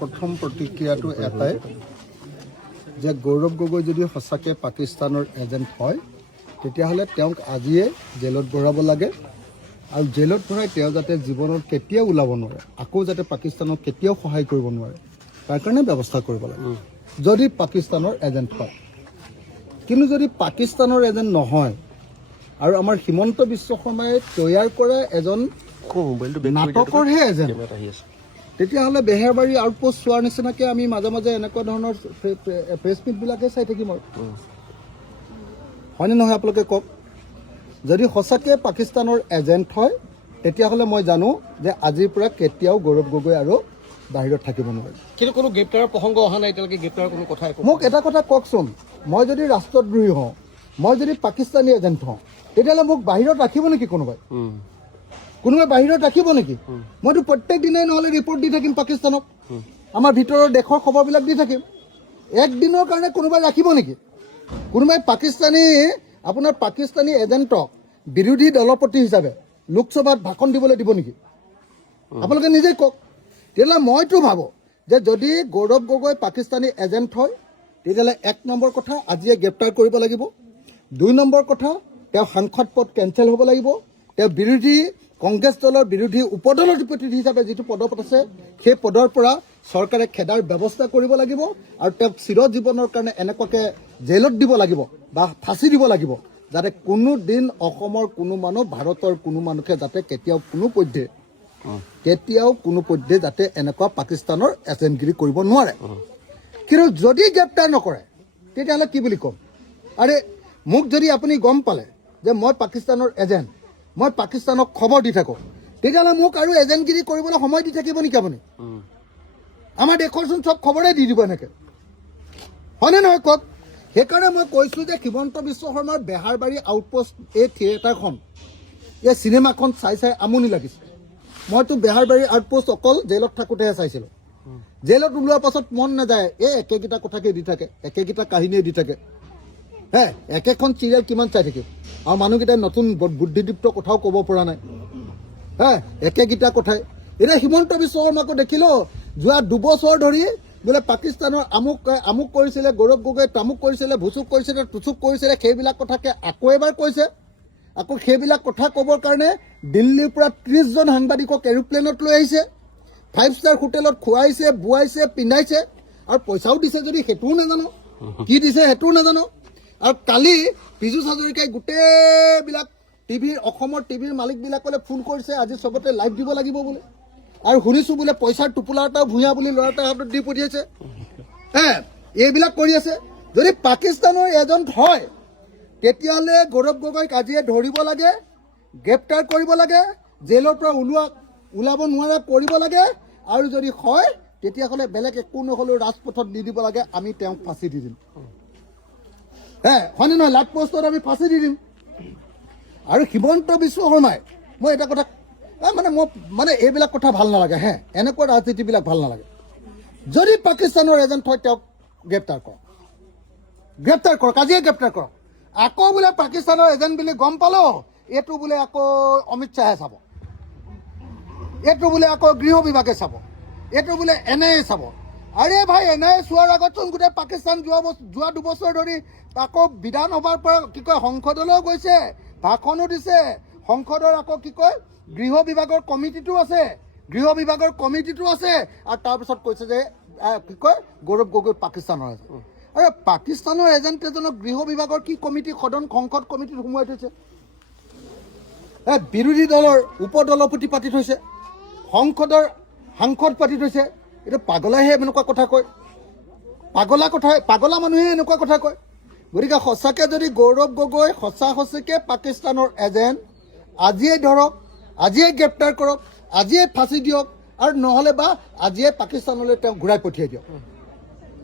প্ৰথম প্ৰতিক্ৰিয়াটো এটাই যে গৌৰৱ গগৈ যদি সঁচাকৈ পাকিস্তানৰ এজেণ্ট হয় তেতিয়াহ'লে তেওঁক আজিয়ে জেলত ভৰাব লাগে আৰু জেলত ভৰাই তেওঁ যাতে জীৱনত কেতিয়াও ওলাব নোৱাৰে, আকৌ যাতে পাকিস্তানক কেতিয়াও সহায় কৰিব নোৱাৰে তাৰ কাৰণে ব্যৱস্থা কৰিব লাগে যদি পাকিস্তানৰ এজেণ্ট হয়। কিন্তু যদি পাকিস্তানৰ এজেণ্ট নহয় আৰু আমাৰ হিমন্ত বিশ্ব শৰ্মাই তৈয়াৰ কৰা এজন নাটকৰহে এজেণ্ট, তেতিয়াহ'লে বেহেৰবাৰী আউটপোষ্ট চোৱাৰ নিচিনাকৈ আমি মাজে মাজে এনেকুৱা ধৰণৰ প্ৰেছ মিটবিলাকে চাই থাকিম আৰু হয়নে নহয় আপোনালোকে কওক। যদি সঁচাকৈ পাকিস্তানৰ এজেণ্ট হয় তেতিয়াহ'লে মই জানো যে আজিৰ পৰা কেতিয়াও গৌৰৱ গগৈ আৰু বাহিৰত থাকিব নোৱাৰে। কিন্তু কোনো গ্ৰেপ্তাৰৰ প্ৰসংগ অহা নাই এতিয়ালৈকে, গ্ৰেপ্তাৰৰ কোনো কথা মোক এটা কথা কওকচোন, মই যদি ৰাষ্ট্ৰদ্ৰোহী হওঁ, মই যদি পাকিস্তানী এজেণ্ট হওঁ, তেতিয়াহ'লে মোক বাহিৰত ৰাখিব নেকি কোনোবাই? কোনোবাই বাহিৰত ৰাখিব নেকি? মইতো প্ৰত্যেক দিনাই নহ'লে ৰিপৰ্ট দি থাকিম পাকিস্তানক, আমাৰ ভিতৰৰ দেশৰ খবৰবিলাক দি থাকিম। একদিনৰ কাৰণে কোনোবাই ৰাখিব নেকি? কোনোবাই আপোনাৰ পাকিস্তানী এজেণ্টক বিৰোধী দলপতি হিচাপে লোকসভাত ভাষণ দিবলৈ দিব নেকি? আপোনালোকে নিজেই কওক। তেতিয়াহ'লে মইতো ভাবোঁ যে যদি গৌৰৱ গগৈ পাকিস্তানী এজেণ্ট হয় তেতিয়াহ'লে 1 নম্বৰ কথা আজিয়ে গ্ৰেপ্তাৰ কৰিব লাগিব, 2 নম্বৰ কথা তেওঁ সাংসদ পদ কেঞ্চেল হ'ব লাগিব, তেওঁ কংগ্ৰেছ দলৰ বিৰোধী উপদলপতি হিচাপে যিটো পদত আছে সেই পদৰ পৰা চৰকাৰে খেদাৰ ব্যৱস্থা কৰিব লাগিব আৰু তেওঁক চিৰজীৱনৰ কাৰণে এনেকুৱাকৈ জেলত দিব লাগিব বা ফাঁচি দিব লাগিব যাতে কোনো দিন অসমৰ কোনো মানুহ, ভাৰতৰ কোনো মানুহে যাতে কেতিয়াও কোনো পধ্যে যাতে এনেকুৱা পাকিস্তানৰ এজেণ্টগিৰি কৰিব নোৱাৰে। কিন্তু যদি গ্ৰেপ্তাৰ নকৰে তেতিয়াহ'লে কি বুলি ক'ম? আৰে মোক যদি আপুনি গম পালে যে মই পাকিস্তানৰ এজেণ্ট, মই পাকিস্তানক খবৰ দি থাকোঁ, তেতিয়াহ'লে মোক আৰু এজেণ্টগিৰি কৰিবলৈ সময় দি থাকিব নেকি আপুনি? আমাৰ দেশৰচোন চব খবৰে দি দিব এনেকৈ, হয়নে নহয় কওক? সেইকাৰণে মই কৈছোঁ যে হিমন্ত বিশ্ব শৰ্মাৰ বেহাৰবাৰী আউটপোষ্ট এই থিয়েটাৰখন, এই চিনেমাখন চাই আমনি লাগিছে। মইতো বেহাৰবাৰী আউটপোষ্ট অকল জেলত থাকোঁতেহে চাইছিলোঁ। জেলত ওলোৱাৰ পাছত মন নাযায়, একেকেইটা কথাকে দি থাকে, একেকেইটা কাহিনীয়ে দি থাকে। একেখন চিৰিয়েল কিমান চাই থাকিম আৰু মানুহকেইটাই নতুন বুদ্ধিদীপ্ত কথাও ক'ব পৰা নাই। একেকেইটা কথাই। এতিয়া হিমন্ত বিশ্ব শৰ্মাকো দেখিলোঁ যোৱা 2 বছৰ ধৰি বোলে পাকিস্তানৰ আমুক কৰিছিলে, গৌৰৱ গগৈ তামুক কৰিছিলে, ভুচুক কৰিছিলে, টুচুক কৰিছিলে, সেইবিলাক কথাকে আকৌ এবাৰ কৈছে। আকৌ সেইবিলাক কথা ক'বৰ কাৰণে দিল্লীৰ পৰা 30জন সাংবাদিকক এৰোপ্লেনত লৈ আহিছে, 5 ষ্টাৰ হোটেলত খুৱাইছে, বোৱাইছে, পিন্ধাইছে আৰু পইচাও দিছে যদি সেইটোও নাজানো, কি দিছে সেইটোও নাজানো। আৰু কালি পীযুষ হাজৰিকাই গোটেইবিলাক অসমৰ টিভিৰ মালিকবিলাকলৈ ফোন কৰিছে, আজি চবতে লাইভ দিব লাগিব বোলে। আৰু শুনিছোঁ বোলে পইচাৰ টোপোলা এটাও ভূঞা বুলি ল'ৰা এটাৰ হাতত দি পঠিয়াইছে। এইবিলাক কৰি আছে। যদি পাকিস্তানৰ এজেণ্ট হয় তেতিয়াহ'লে গৌৰৱ গগৈক আজিয়ে ধৰিব লাগে, গ্ৰেপ্তাৰ কৰিব লাগে, জেলৰ পৰা ওলাব নোৱাৰা কৰিব লাগে, আৰু যদি হয় তেতিয়াহ'লে বেলেগ একো নহ'লেও ৰাজপথত দি দিব লাগে, আমি তেওঁক ফাঁচি দি দিম। হয়নে নহয়? লাট পোষ্টত আমি ফাঁচি দি দিম। আৰু হিমন্ত বিশ্ব শৰ্মাই, মই এটা কথা মানে এইবিলাক কথা ভাল নালাগে, এনেকুৱা ৰাজনীতিবিলাক ভাল নালাগে। যদি পাকিস্তানৰ এজেণ্ট হয় তেওঁক গ্ৰেপ্তাৰ কৰক, আজিয়ে গ্ৰেপ্তাৰ কৰক। আকৌ বোলে পাকিস্তানৰ এজেণ্ট বুলি গম পালোঁ, এইটো বোলে আকৌ অমিত শ্বাহে চাব, এইটো বোলে আকৌ গৃহ বিভাগে চাব, এইটো বোলে NIA চাব। আৰে ভাই, NIA চোৱাৰ আগতচোন গোটেই পাকিস্তান যোৱা 2 বছৰ ধৰি আকৌ বিধানসভাৰ পৰা সংসদলৈও গৈছে, ভাষণো দিছে। সংসদৰ আকৌ গৃহ বিভাগৰ কমিটিটো আছে, আৰু তাৰপিছত কৈছে যে গৌৰৱ গগৈ পাকিস্তানৰ এজেণ্ট। আৰে পাকিস্তানৰ এজেণ্ট এজনক গৃহ বিভাগৰ কি কমিটি, সংসদ কমিটিত সোমোৱাই থৈছে। বিৰোধী দলৰ উপদলপতি পাতি থৈছে, সংসদৰ সাংসদ পাতি থৈছে। এইটো পাগলাইহে এনেকুৱা কথা কয়, পাগলা মানুহে এনেকুৱা কথা কয়। গতিকে সঁচাকৈ যদি গৌৰৱ গগৈ সঁচাকৈ পাকিস্তানৰ এজেণ্ট, আজিয়ে ধৰক, আজিয়ে গ্ৰেপ্তাৰ কৰক, আজিয়ে ফাঁচি দিয়ক, আৰু নহ'লে বা আজিয়ে পাকিস্তানলৈ তেওঁক ঘূৰাই পঠিয়াই দিয়ক,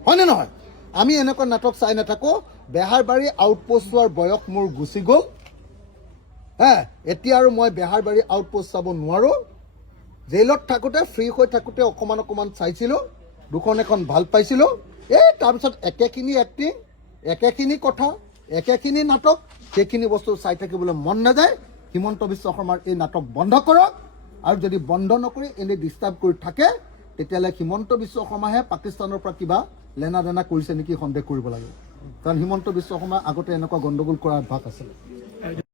হয়নে নহয়? আমি এনেকুৱা নাটক চাই নাথাকোঁ। বেহাৰবাৰী আউটপোষ্ট চোৱাৰ বয়স মোৰ গুচি গ'ল। এতিয়া আৰু মই বেহাৰবাৰী আউটপোষ্ট চাব নোৱাৰোঁ। জেলত থাকোঁতে, ফ্ৰী হৈ থাকোঁতে অকণমান চাইছিলোঁ, 2খন ভাল পাইছিলোঁ। তাৰপিছত একেখিনি এক্টিং, একেখিনি কথা, একেখিনি নাটক, সেইখিনি বস্তু চাই থাকিবলৈ মন নাযায়। হিমন্ত বিশ্ব শৰ্মাৰ এই নাটক বন্ধ কৰক, আৰু যদি বন্ধ নকৰি এনেই ডিষ্টাৰ্ব কৰি থাকে তেতিয়াহ'লে হিমন্ত বিশ্ব শৰ্মাহে পাকিস্তানৰ পৰা কিবা লেনা দেনা কৰিছে নেকি সন্দেহ কৰিব লাগে কাৰণ হিমন্ত বিশ্ব শৰ্মা আগতে এনেকুৱা গণ্ডগোল কৰাৰ অভ্যাস আছিলে